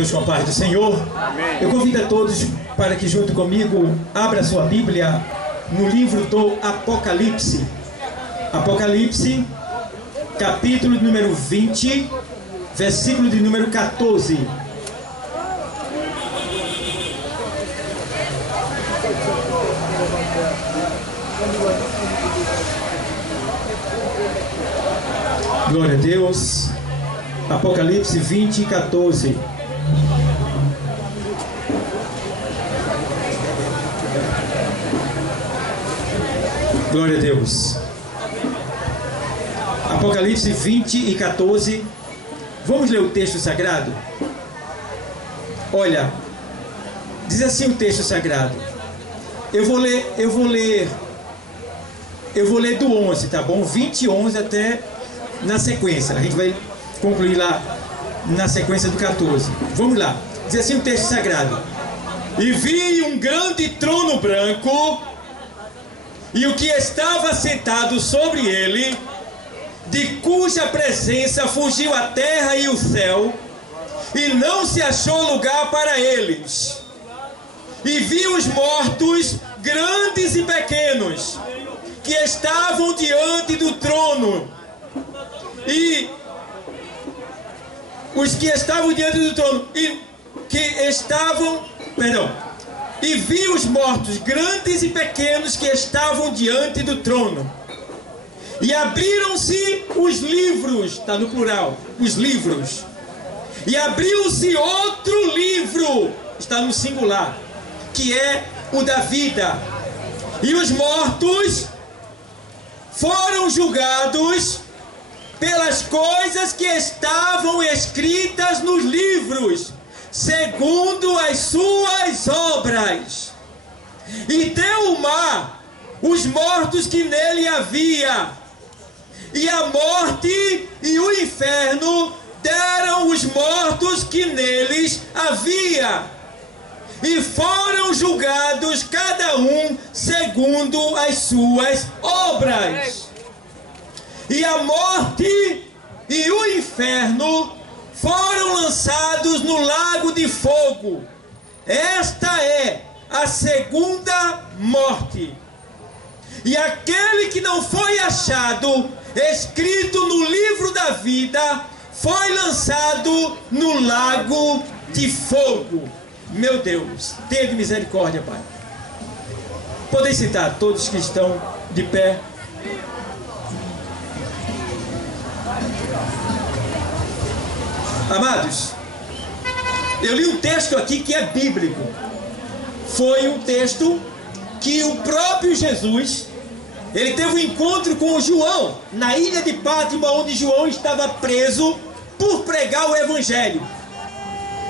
Deus, com a paz do Senhor. Amém. Eu convido a todos para que junto comigo abra sua Bíblia no livro do Apocalipse. Apocalipse, capítulo número 20, versículo de número 14. Glória a Deus. Apocalipse 20, 14. Glória a Deus. Apocalipse 20 e 14. Vamos ler o texto sagrado? Olha, diz assim o texto sagrado. Eu vou ler do 11, tá bom? 20 e 11 até na sequência. A gente vai concluir lá na sequência do 14. Vamos lá. Diz assim o texto sagrado. E vi um grande trono branco, e o que estava sentado sobre ele, de cuja presença fugiu a terra e o céu, e não se achou lugar para eles. E vi os mortos, grandes e pequenos, que estavam diante do trono, e os que estavam diante do trono, e vi os mortos, grandes e pequenos, que estavam diante do trono. E abriram-se os livros, está no plural, os livros. E abriu-se outro livro, está no singular, que é o da vida. E os mortos foram julgados pelas coisas que estavam escritas nos livros, segundo as suas obras. E deu o mar os mortos que nele havia, e a morte e o inferno deram os mortos que neles havia, e foram julgados cada um segundo as suas obras. E a morte e o inferno foram lançados no lago de fogo. Esta é a segunda morte. E aquele que não foi achado escrito no livro da vida foi lançado no lago de fogo. Meu Deus, tenha de misericórdia, Pai. Podem sentar todos que estão de pé. Amados, eu li um texto aqui que é bíblico. Foi um texto que o próprio Jesus, ele teve um encontro com João na ilha de Pátimo, onde João estava preso por pregar o Evangelho.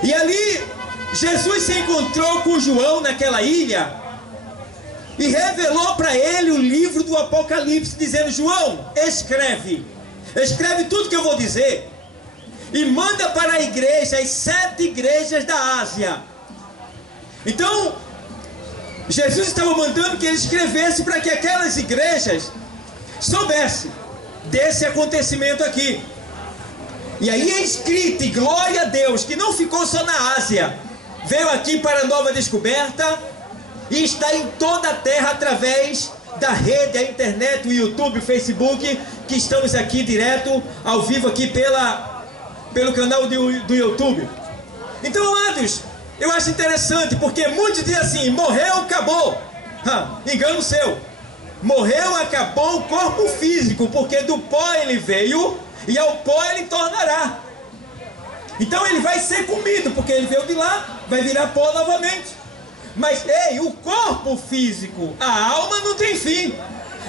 E ali Jesus se encontrou com João naquela ilha e revelou para ele o livro do Apocalipse, dizendo: João, escreve tudo que eu vou dizer e manda para a igreja, as 7 igrejas da Ásia. Então Jesus estava mandando que ele escrevesse para que aquelas igrejas soubessem desse acontecimento aqui. E aí é escrito, e glória a Deus, que não ficou só na Ásia, veio aqui para a Nova Descoberta e está em toda a terra através da rede, a internet, o YouTube, o Facebook, que estamos aqui direto, ao vivo aqui pelo canal do YouTube. Então, amados, eu acho interessante, porque muitos dizem assim: morreu, acabou. Engano seu. Morreu, acabou o corpo físico, porque do pó ele veio e ao pó ele tornará. Então ele vai ser comido, porque ele veio de lá, vai virar pó novamente. Mas ei, o corpo físico, a alma não tem fim.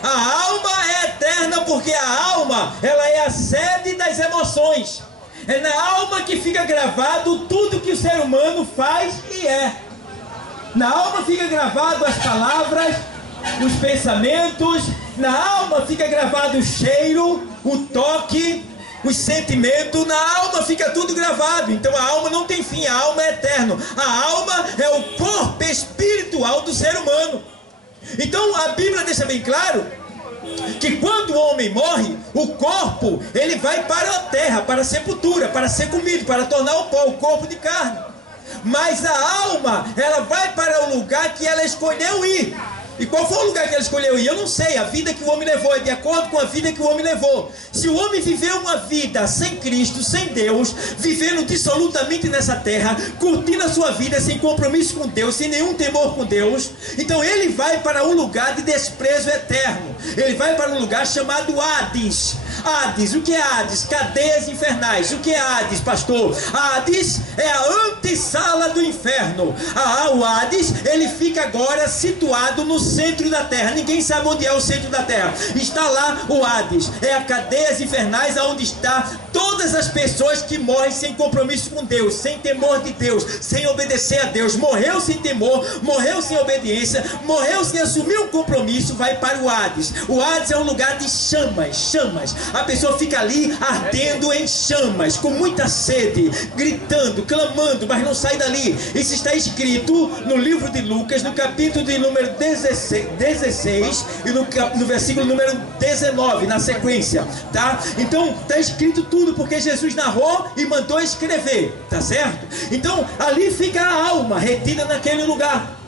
A alma é eterna, porque a alma, ela é a sede das emoções. É na alma que fica gravado tudo que o ser humano faz e é. Na alma fica gravado as palavras, os pensamentos. Na alma fica gravado o cheiro, o toque, os sentimentos. Na alma fica tudo gravado. Então a alma não tem fim, a alma é eterna. A alma é o corpo espiritual do ser humano. Então a Bíblia deixa bem claro que quando o homem morre, o corpo, ele vai para a terra, para a sepultura, para ser comido, para tornar o pó, o corpo de carne. Mas a alma, ela vai para o lugar que ela escolheu ir. E qual foi o lugar que ela escolheu ir? Eu não sei. A vida que o homem levou é de acordo com a vida que o homem levou. Se o homem viveu uma vida sem Cristo, sem Deus, vivendo dissolutamente nessa terra, curtindo a sua vida sem compromisso com Deus, sem nenhum temor com Deus, então ele vai para um lugar de desprezo eterno. Ele vai para um lugar chamado Hades. Hades, o que é Hades? Cadeias infernais. O que é Hades, pastor? Hades é a antessala do inferno. O Hades, ele fica agora situado no centro da terra. Ninguém sabe onde é o centro da terra. Está lá o Hades. É a cadeias infernais, onde está todas as pessoas que morrem sem compromisso com Deus, sem temor de Deus, sem obedecer a Deus. Morreu sem temor, morreu sem obediência, morreu sem assumir um compromisso, vai para o Hades. O Hades é um lugar de chamas, chamas. A pessoa fica ali ardendo em chamas, com muita sede, gritando, clamando, mas não sai dali. Isso está escrito no livro de Lucas, no capítulo de número 16 e no versículo número 19, na sequência, tá? Então está escrito tudo, porque Jesus narrou e mandou escrever, tá certo? Então ali fica a alma retida naquele lugar.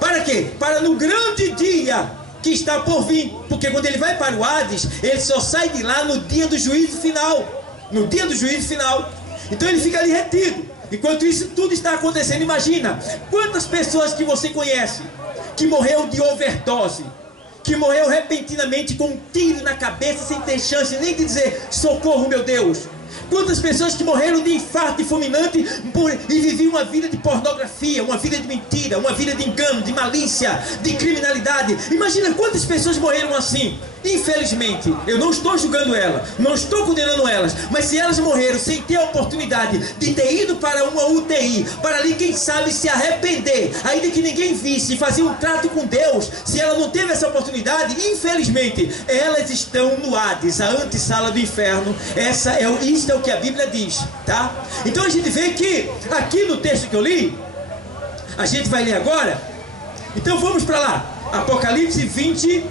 Para quê? Para no grande dia que está por vir, porque quando ele vai para o Hades, ele só sai de lá no dia do juízo final. No dia do juízo final. Então ele fica ali retido. Enquanto isso tudo está acontecendo, imagina quantas pessoas que você conhece que morreu de overdose, que morreu repentinamente com um tiro na cabeça, sem ter chance nem de dizer socorro, meu Deus. Quantas pessoas que morreram de infarto fulminante e viviam uma vida de pornografia, uma vida de mentira, uma vida de engano, de malícia, de criminalidade. Imagina quantas pessoas morreram assim. Infelizmente, eu não estou julgando elas, não estou condenando elas, mas se elas morreram sem ter a oportunidade de ter ido para uma UTI, para ali quem sabe se arrepender, ainda que ninguém visse, fazer um trato com Deus, se ela não teve essa oportunidade, infelizmente, elas estão no Hades, a antessala do inferno. Isso é o que a Bíblia diz, tá? Então a gente vê que aqui no texto que eu li, a gente vai ler agora. Então vamos para lá, Apocalipse 20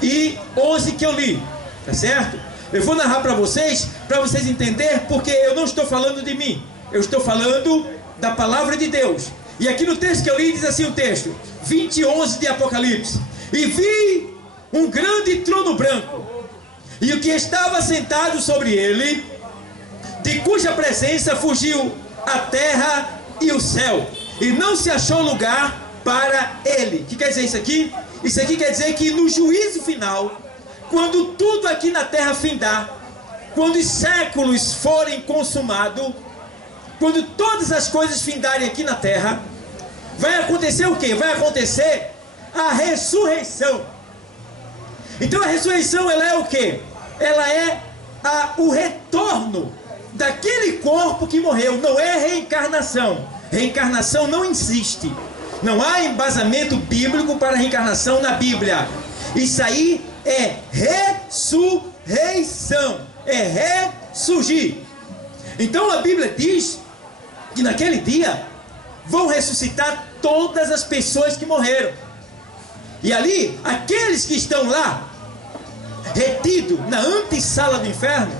e 11 que eu li, tá certo? Eu vou narrar para vocês entenderem, porque eu não estou falando de mim, eu estou falando da palavra de Deus. E aqui no texto que eu li diz assim o texto, 20 e 11 de Apocalipse: e vi um grande trono branco, e o que estava sentado sobre ele, de cuja presença fugiu a terra e o céu, e não se achou lugar para ele. O que quer dizer isso aqui? Isso aqui quer dizer que no juízo final, quando tudo aqui na terra findar, quando os séculos forem consumados, quando todas as coisas findarem aqui na terra, vai acontecer o quê? Vai acontecer a ressurreição. Então a ressurreição, ela é o quê? Ela é o retorno daquele corpo que morreu. Não é reencarnação. Reencarnação não existe. Não há embasamento bíblico para reencarnação na Bíblia. Isso aí é ressurreição, é ressurgir. Então a Bíblia diz que naquele dia vão ressuscitar todas as pessoas que morreram. E ali, aqueles que estão lá, retidos na antessala do inferno,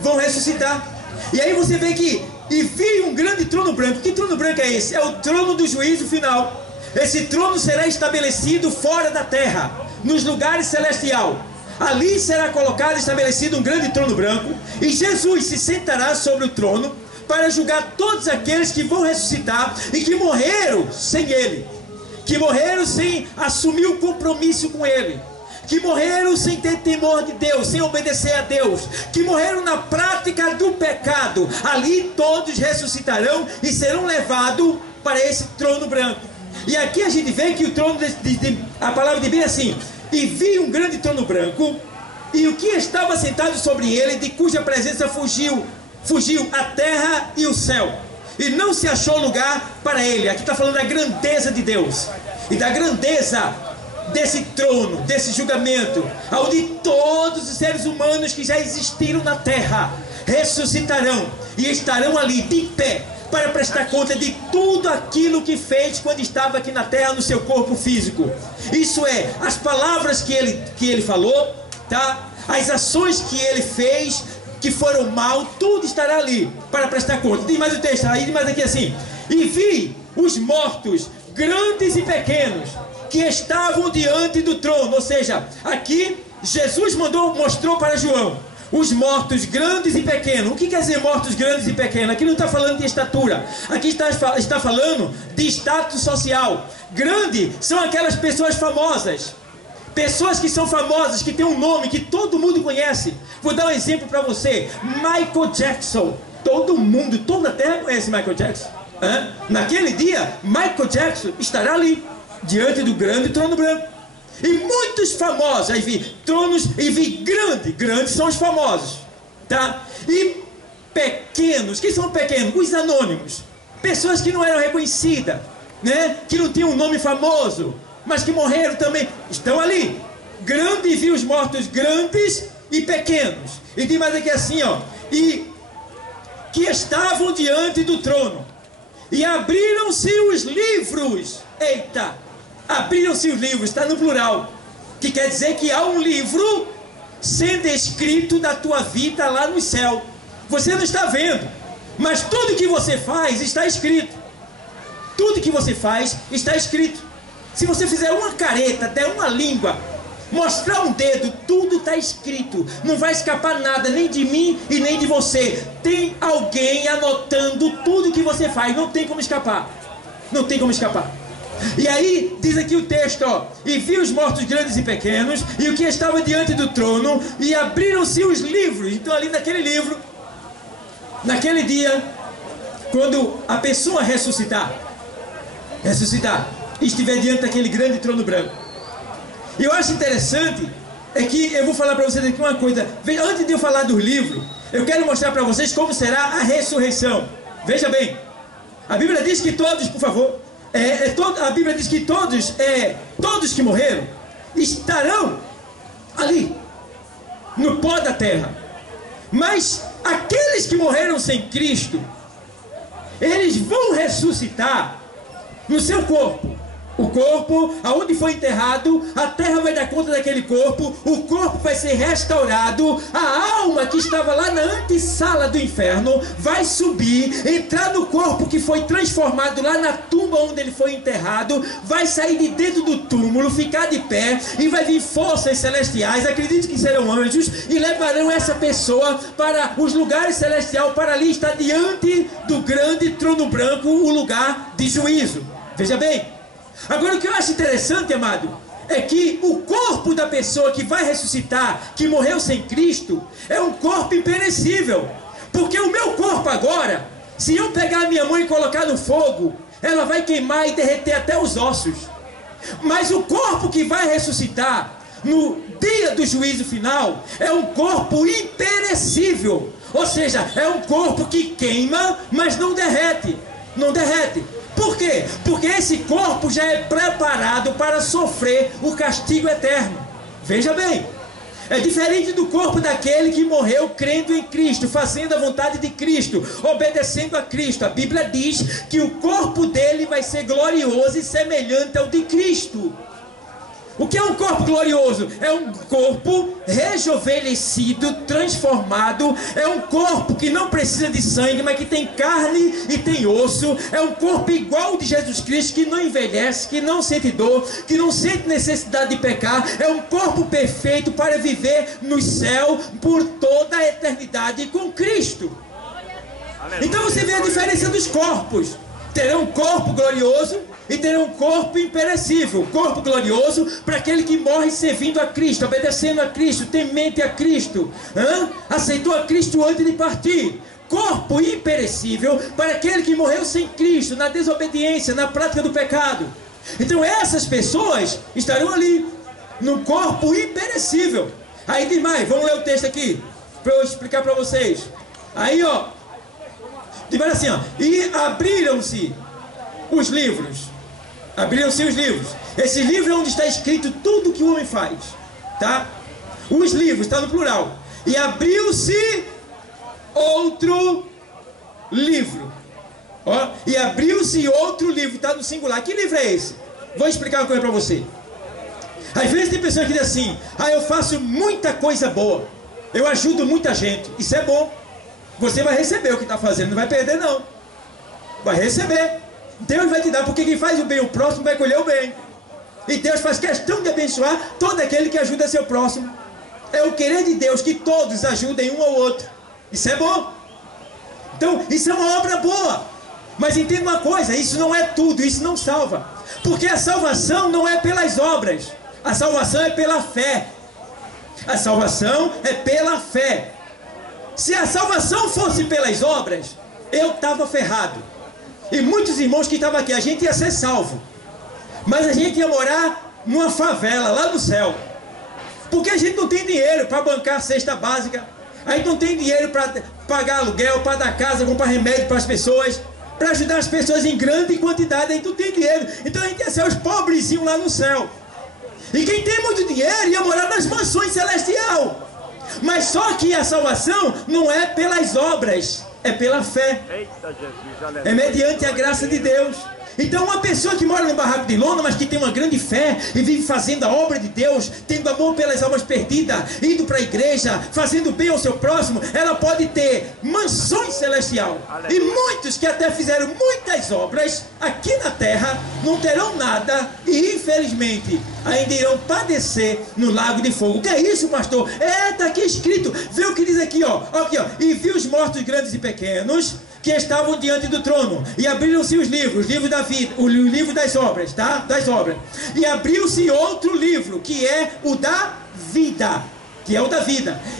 vão ressuscitar. E aí você vê que, e vi um grande trono branco. Que trono branco é esse? É o trono do juízo final. Esse trono será estabelecido fora da terra, nos lugares celestiais. Ali será colocado e estabelecido um grande trono branco, e Jesus se sentará sobre o trono para julgar todos aqueles que vão ressuscitar e que morreram sem ele, que morreram sem assumir o compromisso com ele, que morreram sem ter temor de Deus, sem obedecer a Deus, que morreram na prática do pecado. Ali todos ressuscitarão e serão levados para esse trono branco. E aqui a gente vê que o trono, a palavra de Bíblia é assim: e vi um grande trono branco, e o que estava sentado sobre ele, de cuja presença fugiu a terra e o céu, e não se achou lugar para ele. Aqui está falando da grandeza de Deus, e da grandeza desse trono, desse julgamento, onde todos os seres humanos que já existiram na terra ressuscitarão, e estarão ali de pé, para prestar conta de tudo aquilo que fez quando estava aqui na terra, no seu corpo físico. Isso é, as palavras que ele falou, tá? As ações que ele fez, que foram mal, tudo estará ali para prestar conta. Diz mais o texto, aí diz mais aqui assim: E vi os mortos, grandes e pequenos, que estavam diante do trono. Ou seja, aqui Jesus mostrou para João os mortos grandes e pequenos. O que quer dizer mortos grandes e pequenos? Aqui não está falando de estatura, aqui está falando de status social. Grande são aquelas pessoas famosas, pessoas que são famosas, que têm um nome que todo mundo conhece. Vou dar um exemplo para você: Michael Jackson. Todo mundo, toda a terra conhece Michael Jackson. Naquele dia, Michael Jackson estará ali, diante do grande trono branco. E muitos famosos, aí vi tronos e vi grandes são os famosos, tá? E pequenos, quem são pequenos? Os anônimos, pessoas que não eram reconhecidas, né? Que não tinham um nome famoso, mas que morreram também, estão ali. Grande, e vi os mortos grandes e pequenos. E diz mais aqui assim, ó, e que estavam diante do trono, e abriram-se os livros. Eita! Abriram-se os livros, está no plural, que quer dizer que há um livro sendo escrito da tua vida lá no céu. Você não está vendo, mas tudo que você faz está escrito. Tudo que você faz está escrito. Se você fizer uma careta, der uma língua, mostrar um dedo, tudo está escrito. Não vai escapar nada, nem de mim e nem de você. Tem alguém anotando tudo que você faz, não tem como escapar. Não tem como escapar. E aí, diz aqui o texto, ó, e vi os mortos grandes e pequenos, e o que estava diante do trono, e abriram-se os livros. Então ali naquele livro, naquele dia, quando a pessoa ressuscitar, e estiver diante daquele grande trono branco. E eu acho interessante, é que eu vou falar para vocês aqui uma coisa. Antes de eu falar do livro, eu quero mostrar para vocês como será a ressurreição. Veja bem, a Bíblia diz que todos, por favor, a Bíblia diz que todos que morreram estarão ali, no pó da terra. Mas aqueles que morreram sem Cristo, eles vão ressuscitar no seu corpo. O corpo, aonde foi enterrado, a terra vai dar conta daquele corpo, o corpo vai ser restaurado, a alma que estava lá na antessala do inferno vai subir, entrar no corpo que foi transformado lá na tumba onde ele foi enterrado, vai sair de dentro do túmulo, ficar de pé, e vai vir forças celestiais, acredito que serão anjos, e levarão essa pessoa para os lugares celestiais, para ali estar diante do grande trono branco, o lugar de juízo. Veja bem. Agora o que eu acho interessante, amado, é que o corpo da pessoa que vai ressuscitar, que morreu sem Cristo, é um corpo imperecível. Porque o meu corpo agora, se eu pegar a minha mãe e colocar no fogo, ela vai queimar e derreter até os ossos. Mas o corpo que vai ressuscitar no dia do juízo final é um corpo imperecível. Ou seja, é um corpo que queima, mas não derrete. Não derrete. Por quê? Porque esse corpo já é preparado para sofrer o castigo eterno. Veja bem, é diferente do corpo daquele que morreu crendo em Cristo, fazendo a vontade de Cristo, obedecendo a Cristo. A Bíblia diz que o corpo dele vai ser glorioso e semelhante ao de Cristo. O que é um corpo glorioso? É um corpo rejuvenescido, transformado. É um corpo que não precisa de sangue, mas que tem carne e tem osso. É um corpo igual ao de Jesus Cristo, que não envelhece, que não sente dor, que não sente necessidade de pecar. É um corpo perfeito para viver no céu por toda a eternidade com Cristo. Então você vê a diferença dos corpos. Terão um corpo glorioso e terão um corpo imperecível. Corpo glorioso para aquele que morre servindo a Cristo, obedecendo a Cristo, temente a Cristo, aceitou a Cristo antes de partir. Corpo imperecível para aquele que morreu sem Cristo, na desobediência, na prática do pecado. Então essas pessoas estarão ali, no corpo imperecível. Aí diz mais, vamos ler o texto aqui, para eu explicar para vocês. Aí ó, diz assim ó, e abriram-se os livros. Abriram-se os livros. Esse livro é onde está escrito tudo que o homem faz, tá? Os livros, está no plural. E abriu-se outro livro. Ó, e abriu-se outro livro, está no singular. Que livro é esse? Vou explicar uma coisa para você. Às vezes tem pessoas que dizem assim: ah, eu faço muita coisa boa, eu ajudo muita gente. Isso é bom. Você vai receber o que está fazendo, não vai perder não. Vai receber. Deus vai te dar, porque quem faz o bem ao próximo vai colher o bem. E Deus faz questão de abençoar todo aquele que ajuda seu próximo. É o querer de Deus que todos ajudem um ao outro. Isso é bom. Então, isso é uma obra boa. Mas entenda uma coisa, isso não é tudo, isso não salva. Porque a salvação não é pelas obras. A salvação é pela fé. A salvação é pela fé. Se a salvação fosse pelas obras, eu estava ferrado. E muitos irmãos que estavam aqui, a gente ia ser salvo. Mas a gente ia morar numa favela, lá no céu. Porque a gente não tem dinheiro para bancar a cesta básica. A gente não tem dinheiro para pagar aluguel, para dar casa, comprar remédio para as pessoas, para ajudar as pessoas em grande quantidade. A gente não tem dinheiro. Então a gente ia ser os pobrezinhos lá no céu. E quem tem muito dinheiro ia morar nas mansões celestiais. Mas só que a salvação não é pelas obras, é pela fé. É mediante a graça de Deus. Então uma pessoa que mora no barraco de lona, mas que tem uma grande fé e vive fazendo a obra de Deus, tendo amor pelas almas perdidas, indo para a igreja, fazendo bem ao seu próximo, ela pode ter mansões celestiais. E muitos que até fizeram muitas obras aqui na terra não terão nada e infelizmente ainda irão padecer no lago de fogo. O que é isso, pastor? Está aqui escrito. Vê o que diz aqui, ó. Aqui, ó. E viu os mortos grandes e pequenos que estavam diante do trono, e abriram-se os livros da vida, o livro das obras, tá? Das obras. E abriu-se outro livro, que é o da vida,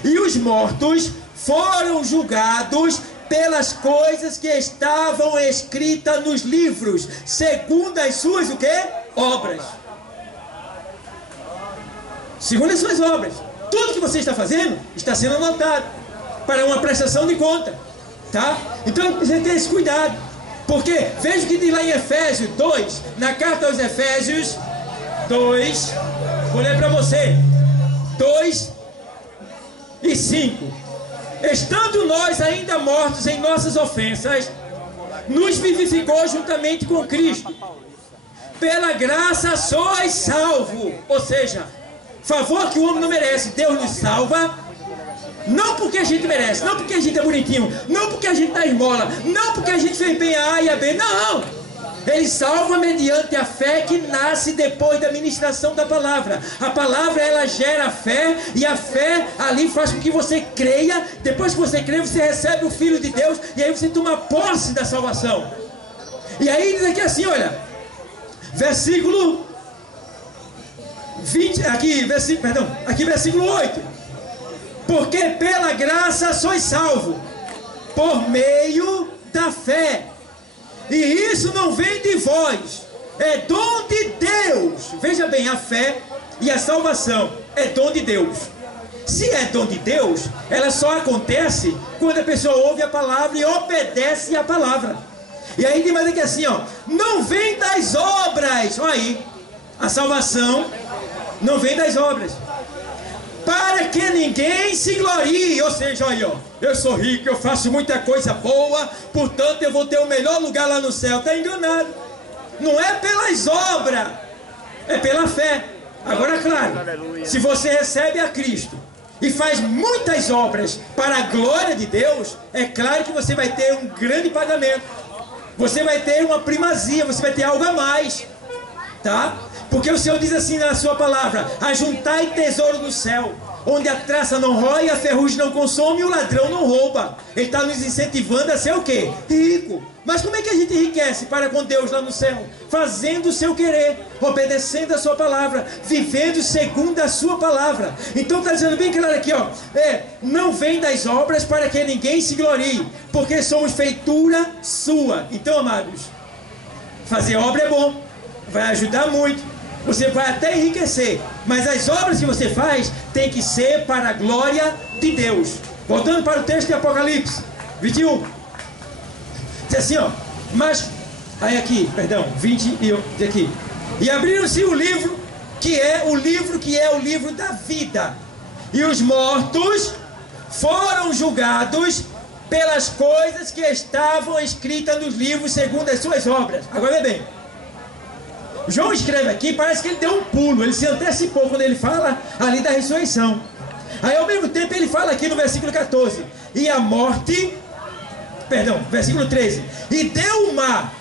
E os mortos foram julgados pelas coisas que estavam escritas nos livros, segundo as suas, o quê? Obras. Segundo as suas obras. Tudo que você está fazendo está sendo anotado para uma prestação de conta. Tá? Então você tem esse cuidado. Porque veja o que diz lá em Efésios 2, na carta aos Efésios 2, vou ler para você, 2 e 5. Estando nós ainda mortos em nossas ofensas, nos vivificou juntamente com Cristo. Pela graça sois salvo. Ou seja, favor que o homem não merece, Deus nos salva. Não porque a gente merece, não porque a gente é bonitinho, não porque a gente dá esmola, não porque a gente fez bem a A e a B, não! Ele salva mediante a fé que nasce depois da ministração da palavra. A palavra, ela gera fé, e a fé ali faz com que você creia. Depois que você crê, você recebe o Filho de Deus, e aí você toma posse da salvação. E aí diz aqui assim, olha, versículo 20, aqui versículo 8. Porque pela graça sois salvo, por meio da fé. E isso não vem de vós, é dom de Deus. Veja bem, a fé e a salvação é dom de Deus. Se é dom de Deus, ela só acontece quando a pessoa ouve a palavra e obedece a palavra. E aí tem mais aqui assim, ó, não vem das obras. Olha aí, a salvação não vem das obras, para que ninguém se glorie. Ou seja, olha, ó, eu sou rico, eu faço muita coisa boa, portanto eu vou ter o melhor lugar lá no céu. Está enganado. Não é pelas obras, é pela fé. Agora, claro, se você recebe a Cristo e faz muitas obras para a glória de Deus, é claro que você vai ter um grande pagamento. Você vai ter uma primazia, você vai ter algo a mais, tá? Porque o Senhor diz assim na sua palavra: ajuntai tesouro no céu, onde a traça não rói, a ferrugem não consome e o ladrão não rouba. Ele está nos incentivando a ser o quê? Rico. Mas como é que a gente enriquece para com Deus lá no céu? Fazendo o seu querer, obedecendo a sua palavra, vivendo segundo a sua palavra. Então está dizendo bem claro aqui, ó, não vem das obras para que ninguém se glorie, porque somos feitura sua. Então, amados, fazer obra é bom, vai ajudar muito, você vai até enriquecer, mas as obras que você faz tem que ser para a glória de Deus. Voltando para o texto de Apocalipse 21, diz assim, ó, mas, aí aqui, perdão, 20 e aqui, e abriram-se o livro que é o livro da vida, e os mortos foram julgados pelas coisas que estavam escritas nos livros segundo as suas obras. Agora vê bem, João escreve aqui, parece que ele deu um pulo, ele se antecipou quando ele fala ali da ressurreição. Aí ao mesmo tempo ele fala aqui no versículo 14, e a morte Perdão, versículo 13. E deu o mar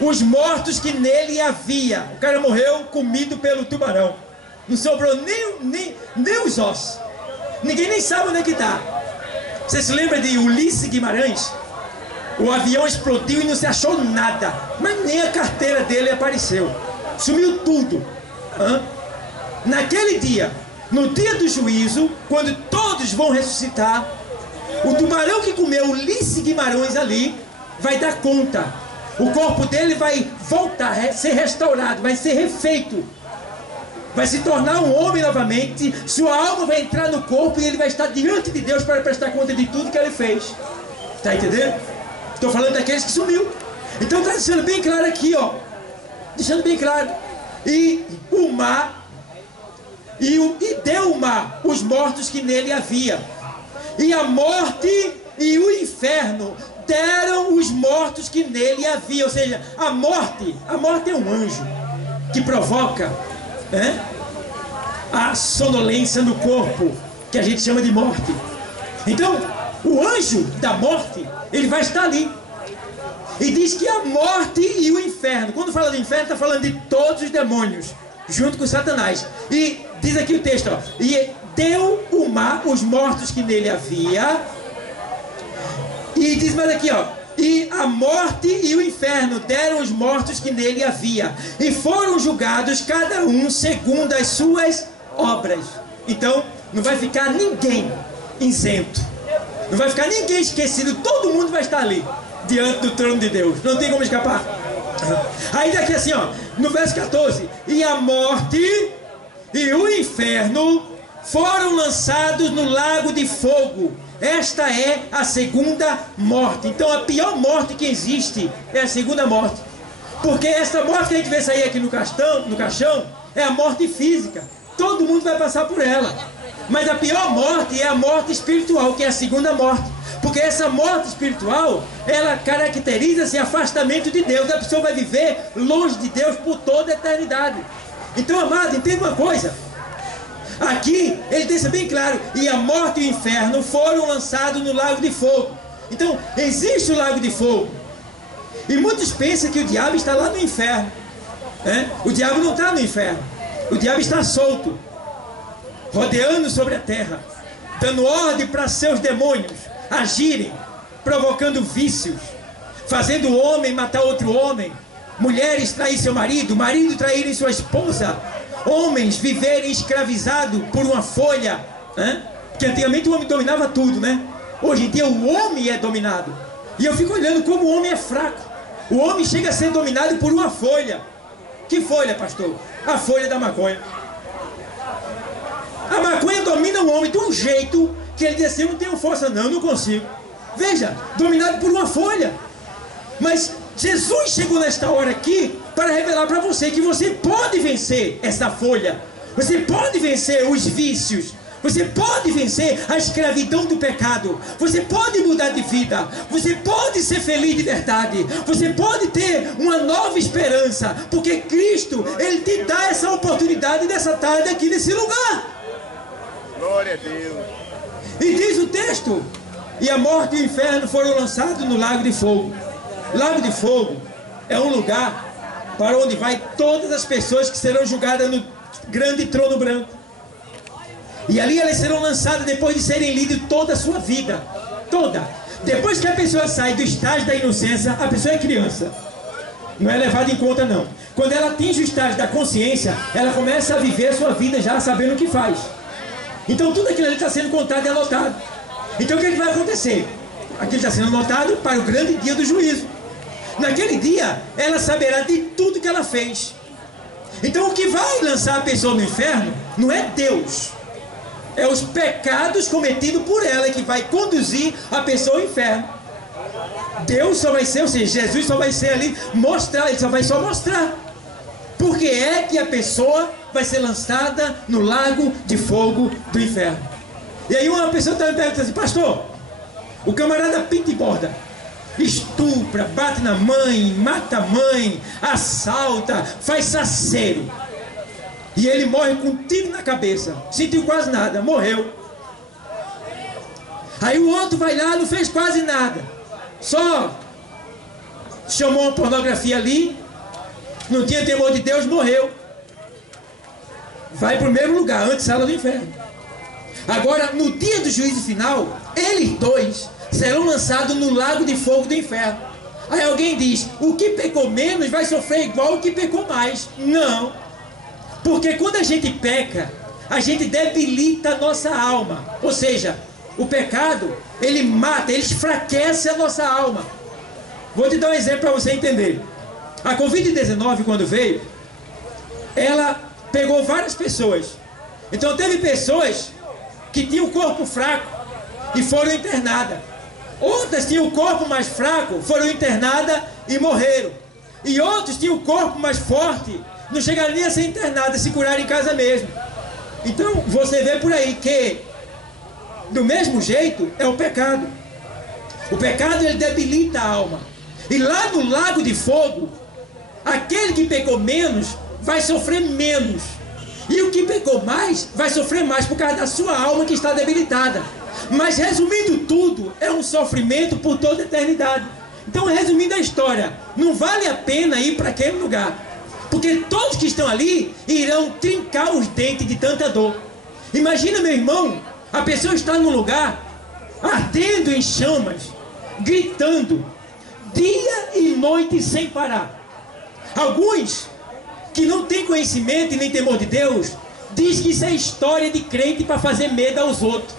os mortos que nele havia. O cara morreu comido pelo tubarão. Não sobrou nem os ossos. Ninguém nem sabe onde é que está. Você se lembra de Ulisses Guimarães? O avião explodiu e não se achou nada. Mas nem a carteira dele apareceu. Sumiu tudo. Naquele dia, no dia do juízo, quando todos vão ressuscitar, o tubarão que comeu Ulisses Guimarães ali vai dar conta. O corpo dele vai voltar, ser restaurado, vai ser refeito. Vai se tornar um homem novamente. Sua alma vai entrar no corpo e ele vai estar diante de Deus para prestar conta de tudo que ele fez. Está entendendo? Estou falando daqueles que sumiu. Então está deixando bem claro aqui, ó. Deixando bem claro. E o mar, e deu o mar os mortos que nele havia. E a morte e o inferno deram os mortos que nele havia. Ou seja, a morte é um anjo que provoca a sonolência no corpo, que a gente chama de morte. Então, o anjo da morte, ele vai estar ali. E diz que a morte e o inferno, quando fala do inferno, está falando de todos os demônios, junto com Satanás. E diz aqui o texto, ó, e deu o mar os mortos que nele havia. E diz mais aqui, ó, e a morte e o inferno deram os mortos que nele havia, e foram julgados cada um segundo as suas obras. Então não vai ficar ninguém isento, não vai ficar ninguém esquecido. Todo mundo vai estar ali diante do trono de Deus, não tem como escapar. Aí daqui assim, ó, no verso 14, e a morte e o inferno foram lançados no lago de fogo. Esta é a segunda morte. Então a pior morte que existe é a segunda morte. Porque essa morte que a gente vê sair aqui no caixão é a morte física. Todo mundo vai passar por ela. Mas a pior morte é a morte espiritual, que é a segunda morte. Porque essa morte espiritual, ela caracteriza esse afastamento de Deus. A pessoa vai viver longe de Deus por toda a eternidade. Então, amado, entenda uma coisa. Aqui ele deixa bem claro, e a morte e o inferno foram lançados no lago de fogo. Então existe o lago de fogo, e muitos pensam que o diabo está lá no inferno. O diabo não está no inferno, o diabo está solto, rodeando sobre a terra, dando ordem para seus demônios agirem, provocando vícios, fazendo o homem matar outro homem, mulheres trair seu marido, marido traírem sua esposa, homens viverem escravizados por uma folha, porque antigamente o homem dominava tudo, né? Hoje em dia o homem é dominado. E eu fico olhando como o homem é fraco. O homem chega a ser dominado por uma folha. Que folha, pastor? A folha da maconha. A maconha domina o homem de um jeito que ele diz assim: eu não tenho força não, não consigo. Veja, dominado por uma folha. Mas Jesus chegou nesta hora aqui para revelar para você que você pode vencer essa folha. Você pode vencer os vícios. Você pode vencer a escravidão do pecado. Você pode mudar de vida. Você pode ser feliz de verdade. Você pode ter uma nova esperança. Porque Cristo, Ele te dá essa oportunidade nessa tarde aqui nesse lugar. Glória a Deus. E diz o texto: e a morte e o inferno foram lançados no lago de fogo. Lago de fogo é um lugar para onde vai todas as pessoas que serão julgadas no grande trono branco. E ali elas serão lançadas depois de serem lidas toda a sua vida. Toda. Depois que a pessoa sai do estágio da inocência, a pessoa é criança. Não é levada em conta não. Quando ela atinge o estágio da consciência, ela começa a viver a sua vida já sabendo o que faz. Então tudo aquilo ali está sendo contado e anotado. Então o que vai acontecer? Aquilo está sendo anotado para o grande dia do juízo. Naquele dia, ela saberá de tudo que ela fez. Então o que vai lançar a pessoa no inferno não é Deus. É os pecados cometidos por ela que vai conduzir a pessoa ao inferno. Deus só vai ser, ou seja, Jesus só vai ser ali mostrar, Ele só vai mostrar. Porque é que a pessoa vai ser lançada no lago de fogo do inferno. E aí uma pessoa está me perguntando assim: pastor, o camarada pinta e borda, estupra, bate na mãe, mata a mãe, assalta, faz saceiro, e ele morre com um tiro na cabeça, sentiu quase nada, morreu. Aí o outro vai lá, não fez quase nada, só chamou uma pornografia ali, não tinha temor de Deus, morreu. Vai para o mesmo lugar, antes sala do inferno. Agora, no dia do juízo final, eles dois serão lançados no lago de fogo do inferno. Aí alguém diz, o que pecou menos vai sofrer igual o que pecou mais. Não. Porque quando a gente peca, a gente debilita a nossa alma. Ou seja, o pecado, ele mata, ele enfraquece a nossa alma. Vou te dar um exemplo para você entender. A Covid-19, quando veio, ela pegou várias pessoas. Então teve pessoas que tinham o corpo fraco e foram internadas. Outras tinham o corpo mais fraco, foram internadas e morreram. E outros tinham o corpo mais forte, não chegaram nem a ser internadas, se curaram em casa mesmo. Então você vê por aí que, do mesmo jeito, é o pecado. O pecado, ele debilita a alma. E lá no lago de fogo, aquele que pecou menos vai sofrer menos. E o que pecou mais vai sofrer mais por causa da sua alma que está debilitada. Mas resumindo tudo, é um sofrimento por toda a eternidade. Então, resumindo a história, não vale a pena ir para aquele lugar, porque todos que estão ali irão trincar os dentes de tanta dor. Imagina, meu irmão, a pessoa está num lugar ardendo em chamas, gritando dia e noite sem parar. Alguns que não têm conhecimento e nem temor de Deus diz que isso é história de crente para fazer medo aos outros.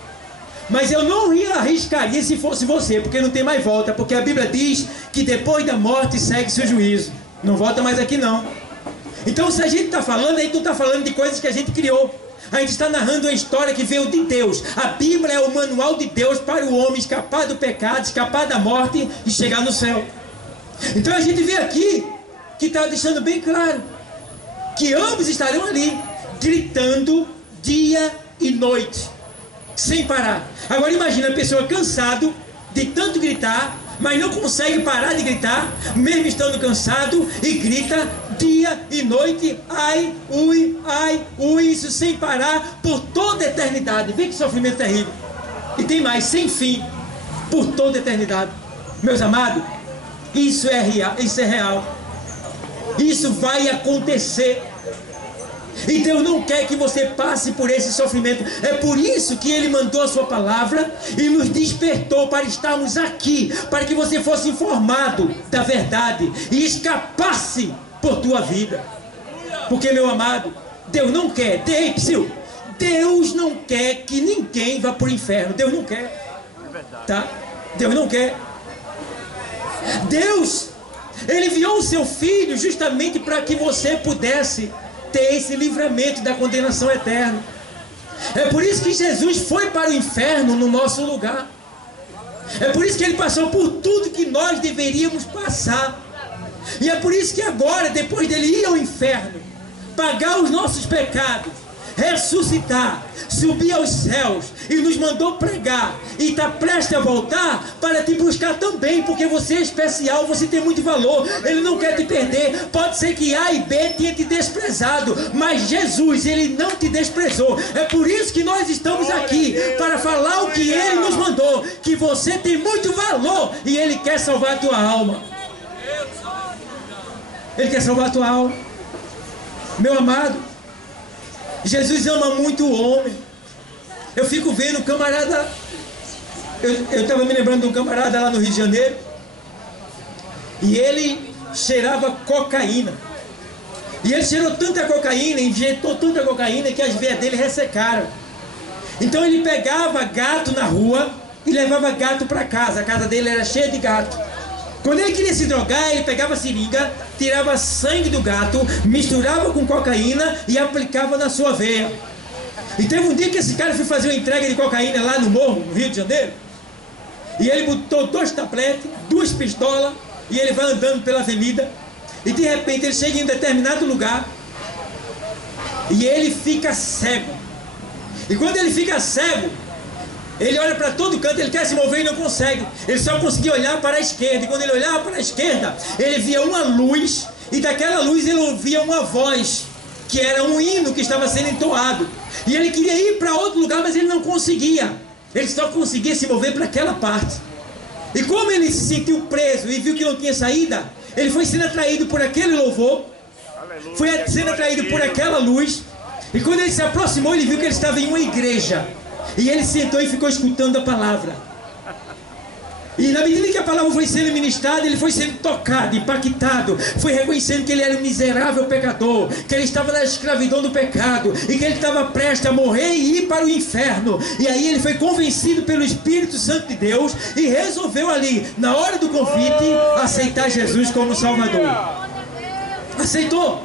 Mas eu não arriscaria se fosse você, porque não tem mais volta, porque a Bíblia diz que depois da morte segue-se o juízo. Não volta mais aqui não. Então, se a gente está falando, a gente não está falando de coisas que a gente criou. A gente está narrando uma história que veio de Deus. A Bíblia é o manual de Deus para o homem escapar do pecado, escapar da morte e chegar no céu. Então a gente vê aqui que está deixando bem claro que ambos estarão ali, gritando dia e noite, sem parar. Agora imagina a pessoa cansado de tanto gritar, mas não consegue parar de gritar, mesmo estando cansado, e grita dia e noite, ai, ui, isso sem parar, por toda a eternidade. Vê que sofrimento terrível. E tem mais, sem fim, por toda a eternidade. Meus amados, isso é real, isso vai acontecer. E Deus não quer que você passe por esse sofrimento. É por isso que Ele mandou a sua palavra e nos despertou para estarmos aqui, para que você fosse informado da verdade e escapasse por tua vida. Porque, meu amado, Deus não quer, Deus não quer que ninguém vá para o inferno. Deus não quer, tá? Deus não quer. Deus, Ele enviou o seu Filho justamente para que você pudesse ter esse livramento da condenação eterna. É por isso que Jesus foi para o inferno no nosso lugar. É por isso que Ele passou por tudo que nós deveríamos passar. E é por isso que agora, depois dele ir ao inferno, pagar os nossos pecados, ressuscitar, subir aos céus e nos mandou pregar e está prestes a voltar para te buscar também, porque você é especial, você tem muito valor, Ele não quer te perder. Pode ser que A e B tenha te desprezado, mas Jesus, Ele não te desprezou. É por isso que nós estamos aqui, para falar o que Ele nos mandou, que você tem muito valor e Ele quer salvar a tua alma. Ele quer salvar a tua alma. Meu amado, Jesus ama muito o homem. Eu fico vendo um camarada. Eu estava me lembrando de um camarada lá no Rio de Janeiro. E ele cheirava cocaína. E ele cheirou tanta cocaína, injetou tanta cocaína, que as veias dele ressecaram. Então ele pegava gato na rua e levava gato para casa. A casa dele era cheia de gato. Quando ele queria se drogar, ele pegava a seringa, tirava sangue do gato, misturava com cocaína e aplicava na sua veia. E teve um dia que esse cara foi fazer uma entrega de cocaína lá no morro, no Rio de Janeiro. E ele botou 2 tabletes, 2 pistolas, e ele vai andando pela avenida. E de repente ele chega em um determinado lugar e ele fica cego. E quando ele fica cego, ele olha para todo canto, ele quer se mover e não consegue. Ele só conseguia olhar para a esquerda. E quando ele olhava para a esquerda, ele via uma luz. E daquela luz ele ouvia uma voz, que era um hino que estava sendo entoado. E ele queria ir para outro lugar, mas ele não conseguia. Ele só conseguia se mover para aquela parte. E como ele se sentiu preso e viu que não tinha saída, ele foi sendo atraído por aquele louvor, Aleluia, foi sendo atraído por aquela luz. E quando ele se aproximou, ele viu que ele estava em uma igreja. E ele sentou e ficou escutando a palavra. E na medida que a palavra foi sendo ministrada, ele foi sendo tocado, impactado. Foi reconhecendo que ele era um miserável pecador, que ele estava na escravidão do pecado, e que ele estava prestes a morrer e ir para o inferno. E aí ele foi convencido pelo Espírito Santo de Deus e resolveu ali, na hora do convite, aceitar Jesus como Salvador. Aceitou.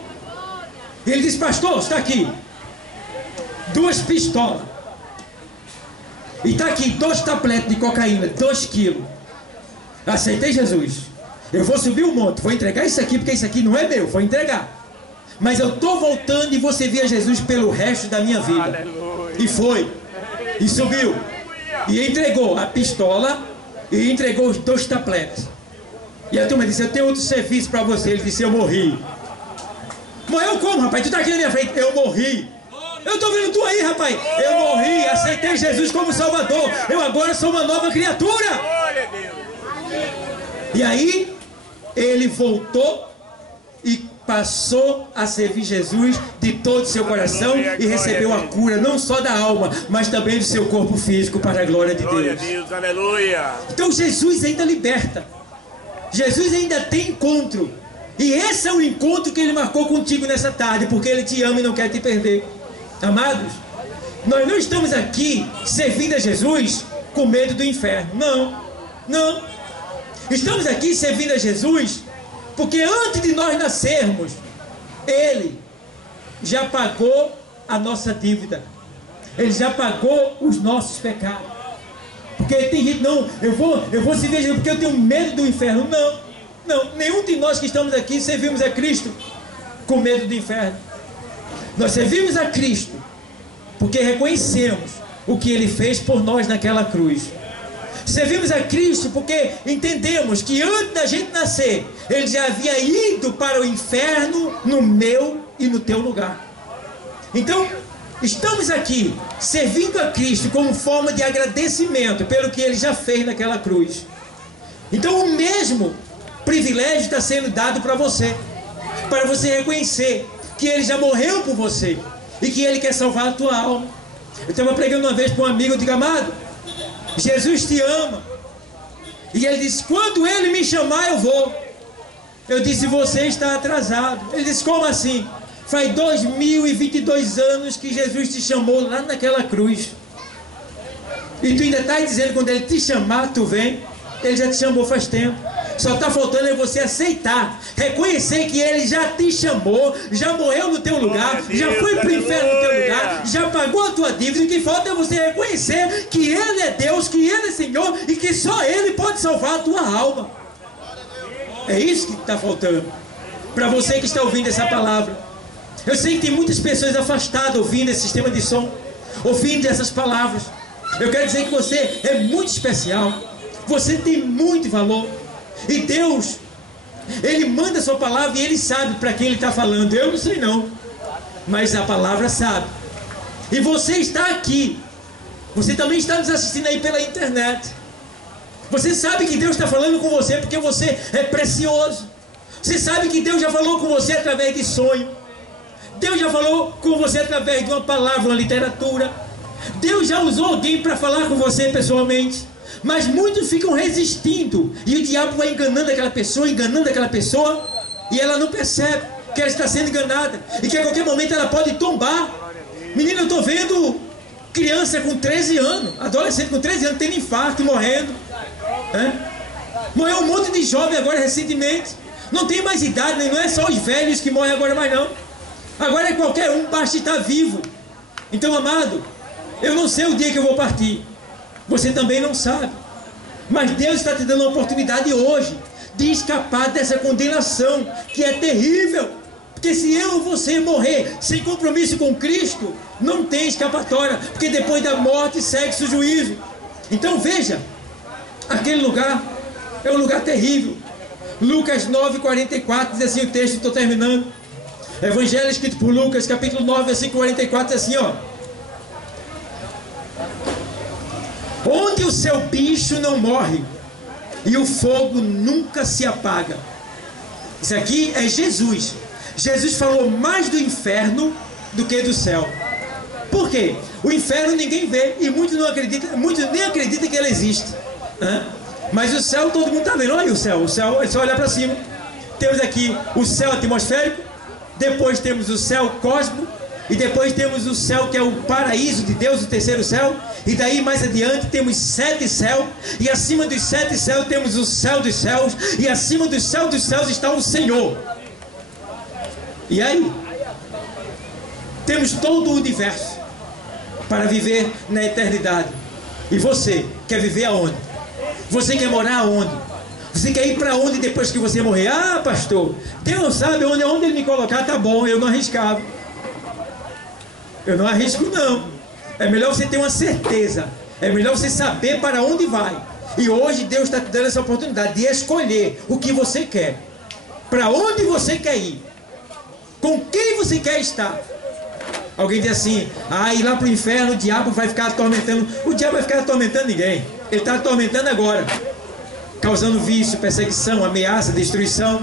E ele disse: pastor, está aqui 2 pistolas. E está aqui 2 tabletes de cocaína, 2 quilos. Aceitei Jesus. Eu vou subir o monte, vou entregar isso aqui, porque isso aqui não é meu, vou entregar. Mas eu estou voltando e vou servir a Jesus pelo resto da minha vida. Aleluia. E foi. E subiu. E entregou a pistola e entregou os 2 tabletes. E a turma disse: eu tenho outro serviço para você. Ele disse: eu morri. Morreu como, rapaz? Tu está aqui na minha frente. Eu morri. Eu estou vendo tu aí, rapaz. Eu morri, aceitei Jesus como Salvador. Eu agora sou uma nova criatura. Glória a Deus. E aí, ele voltou e passou a servir Jesus de todo o seu coração e recebeu a cura, não só da alma, mas também do seu corpo físico, para a glória de Glória a Deus. Deus, aleluia. Então Jesus ainda liberta. Jesus ainda tem encontro. E esse é o encontro que ele marcou contigo nessa tarde, porque ele te ama e não quer te perder. Amados, nós não estamos aqui servindo a Jesus com medo do inferno. Não, não. Estamos aqui servindo a Jesus porque antes de nós nascermos, Ele já pagou a nossa dívida. Ele já pagou os nossos pecados. Porque tem gente: não, eu vou servir a Jesus porque eu tenho medo do inferno. Não, não, nenhum de nós que estamos aqui servimos a Cristo com medo do inferno. Nós servimos a Cristo porque reconhecemos o que Ele fez por nós naquela cruz. Servimos a Cristo porque entendemos que antes da gente nascer, Ele já havia ido para o inferno no meu e no teu lugar. Então, estamos aqui servindo a Cristo como forma de agradecimento pelo que Ele já fez naquela cruz. Então o mesmo privilégio está sendo dado para você reconhecer que Ele já morreu por você e que Ele quer salvar a tua alma. Eu estava pregando uma vez para um amigo, eu digo: amado, Jesus te ama. E ele disse: quando Ele me chamar eu vou. Eu disse: você está atrasado. Ele disse: como assim? Faz 2022 anos que Jesus te chamou lá naquela cruz. E tu ainda está dizendo: quando Ele te chamar tu vem. Ele já te chamou faz tempo. Só está faltando é você aceitar, reconhecer que Ele já te chamou, já morreu no teu lugar, já foi para o inferno no teu lugar, já pagou a tua dívida. O que falta é você reconhecer que Ele é Deus, que Ele é Senhor e que só Ele pode salvar a tua alma. É isso que está faltando para você que está ouvindo essa palavra. Eu sei que tem muitas pessoas afastadas ouvindo esse sistema de som, ouvindo essas palavras. Eu quero dizer que você é muito especial, você tem muito valor. E Deus, Ele manda a sua palavra e Ele sabe para quem Ele está falando. Eu não sei não, mas a palavra sabe. E você está aqui, você também está nos assistindo aí pela internet. Você sabe que Deus está falando com você porque você é precioso. Você sabe que Deus já falou com você através de sonho. Deus já falou com você através de uma palavra, uma literatura. Deus já usou alguém para falar com você pessoalmente. Mas muitos ficam resistindo e o diabo vai enganando aquela pessoa, e ela não percebe que ela está sendo enganada e que a qualquer momento ela pode tombar. Menina, eu estou vendo criança com 13 anos, adolescente com 13 anos tendo infarto e morrendo. Morreu um monte de jovem agora recentemente. Não tem mais idade, não é só os velhos que morrem agora mais não. Agora é qualquer um, basta estar vivo. Então, amado, eu não sei o dia que eu vou partir. Você também não sabe. Mas Deus está te dando a oportunidade hoje de escapar dessa condenação que é terrível. Porque se eu ou você morrer sem compromisso com Cristo, não tem escapatória. Porque depois da morte segue-se o juízo. Então veja, aquele lugar é um lugar terrível. Lucas 9:44 diz assim o texto, estou terminando. Evangelho escrito por Lucas, capítulo 9, versículo 44, diz assim, ó: onde o seu bicho não morre e o fogo nunca se apaga. Isso aqui é Jesus. Jesus falou mais do inferno do que do céu. Por quê? O inferno ninguém vê e muitos não acreditam, muitos nem acreditam que ele existe. Mas o céu todo mundo está vendo. Olha o céu é só olhar para cima. Temos aqui o céu atmosférico, depois temos o céu cósmico, e depois temos o céu que é o paraíso de Deus, o terceiro céu, e daí mais adiante temos 7 céus, e acima dos 7 céus temos o céu dos céus, e acima do céu dos céus está o Senhor. E aí, temos todo o universo para viver na eternidade. E você quer viver aonde? Você quer morar aonde? Você quer ir para onde depois que você morrer? Ah, pastor, Deus sabe onde ele me colocar, tá bom, eu não arriscava. Eu não arrisco não. É melhor você ter uma certeza. É melhor você saber para onde vai. E hoje Deus está te dando essa oportunidade de escolher o que você quer. Para onde você quer ir. Com quem você quer estar. Alguém diz assim, ir lá para o inferno, o diabo vai ficar atormentando. O diabo vai ficar atormentando ninguém. Ele está atormentando agora. Causando vício, perseguição, ameaça, destruição.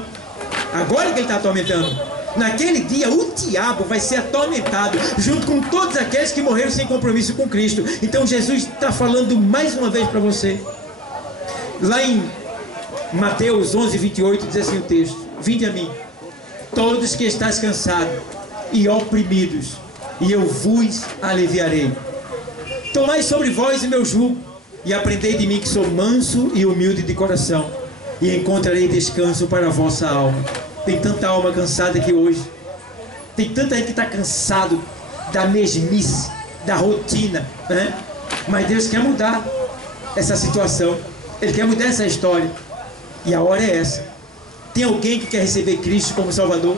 Agora que ele está atormentando. Naquele dia o diabo vai ser atormentado junto com todos aqueles que morreram sem compromisso com Cristo. Então Jesus está falando mais uma vez para você. Lá em Mateus 11:28 diz assim o texto: vinde a mim, todos que estáis cansados e oprimidos, e eu vos aliviarei. Tomai sobre vós o meu jugo e aprendei de mim, que sou manso e humilde de coração, e encontrarei descanso para a vossa alma. Tem tanta alma cansada aqui hoje. Tem tanta gente que está cansado da mesmice, da rotina, né? Mas Deus quer mudar essa situação. Ele quer mudar essa história. E a hora é essa. Tem alguém que quer receber Cristo como Salvador?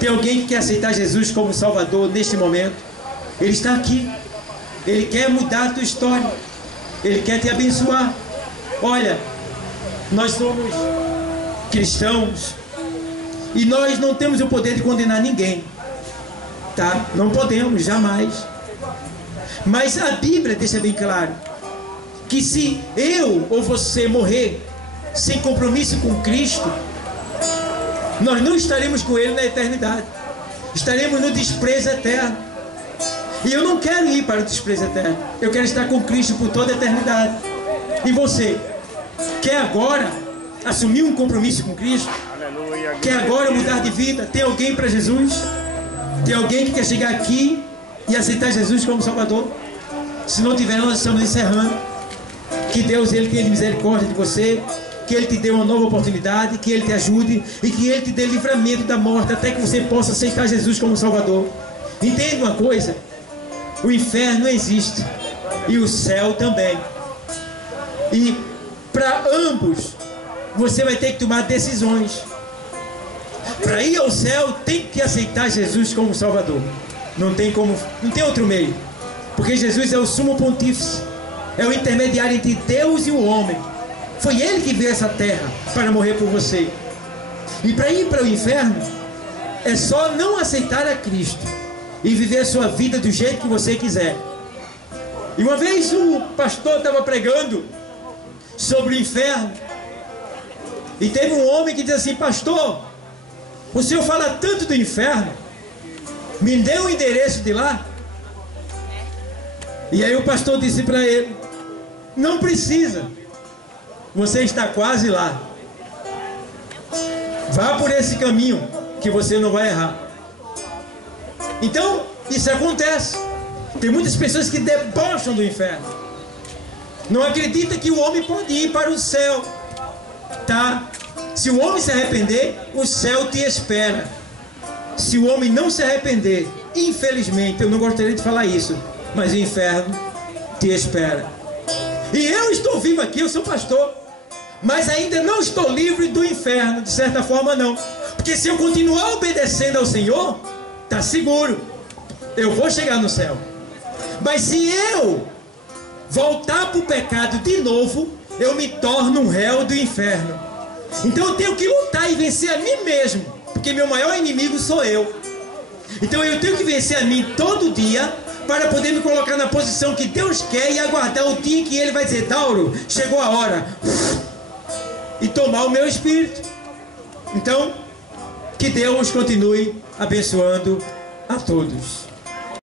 Tem alguém que quer aceitar Jesus como Salvador neste momento? Ele está aqui. Ele quer mudar a tua história. Ele quer te abençoar. Olha, nós somos cristãos e nós não temos o poder de condenar ninguém, tá? Não podemos, jamais. Mas a Bíblia deixa bem claro que se eu ou você morrer sem compromisso com Cristo, nós não estaremos com Ele na eternidade. Estaremos no desprezo eterno. E eu não quero ir para o desprezo eterno. Eu quero estar com Cristo por toda a eternidade. E você quer agora assumir um compromisso com Cristo? Quer agora mudar de vida? Tem alguém para Jesus? Tem alguém que quer chegar aqui e aceitar Jesus como Salvador? Se não tiver, nós estamos encerrando. Que Deus, Ele tenha misericórdia de você, que Ele te dê uma nova oportunidade, que Ele te ajude e que Ele te dê livramento da morte, até que você possa aceitar Jesus como Salvador. Entende uma coisa? O inferno existe e o céu também. E para ambos você vai ter que tomar decisões. Para ir ao céu tem que aceitar Jesus como Salvador. Não tem outro meio. Porque Jesus é o sumo pontífice, é o intermediário entre Deus e o homem. Foi Ele que veio a essa terra para morrer por você. E para ir para o inferno é só não aceitar a Cristo e viver a sua vida do jeito que você quiser. E uma vez o pastor estava pregando sobre o inferno, e teve um homem que disse assim: pastor, o senhor fala tanto do inferno, me dê o endereço de lá. E aí o pastor disse para ele: não precisa, você está quase lá. Vá por esse caminho que você não vai errar. Então, isso acontece. Tem muitas pessoas que debocham do inferno. Não acredita que o homem pode ir para o céu, tá? Se o homem se arrepender, o céu te espera. Se o homem não se arrepender, infelizmente, eu não gostaria de falar isso, mas o inferno te espera. E eu estou vivo aqui, eu sou pastor, mas ainda não estou livre do inferno, de certa forma não. Porque se eu continuar obedecendo ao Senhor, está seguro, eu vou chegar no céu. Mas se eu voltar para o pecado de novo, eu me torno um réu do inferno. Então eu tenho que lutar e vencer a mim mesmo, porque meu maior inimigo sou eu. Então eu tenho que vencer a mim todo dia, para poder me colocar na posição que Deus quer e aguardar o dia que Ele vai dizer: Dauro, chegou a hora. tomar o meu espírito. Então, que Deus continue abençoando a todos.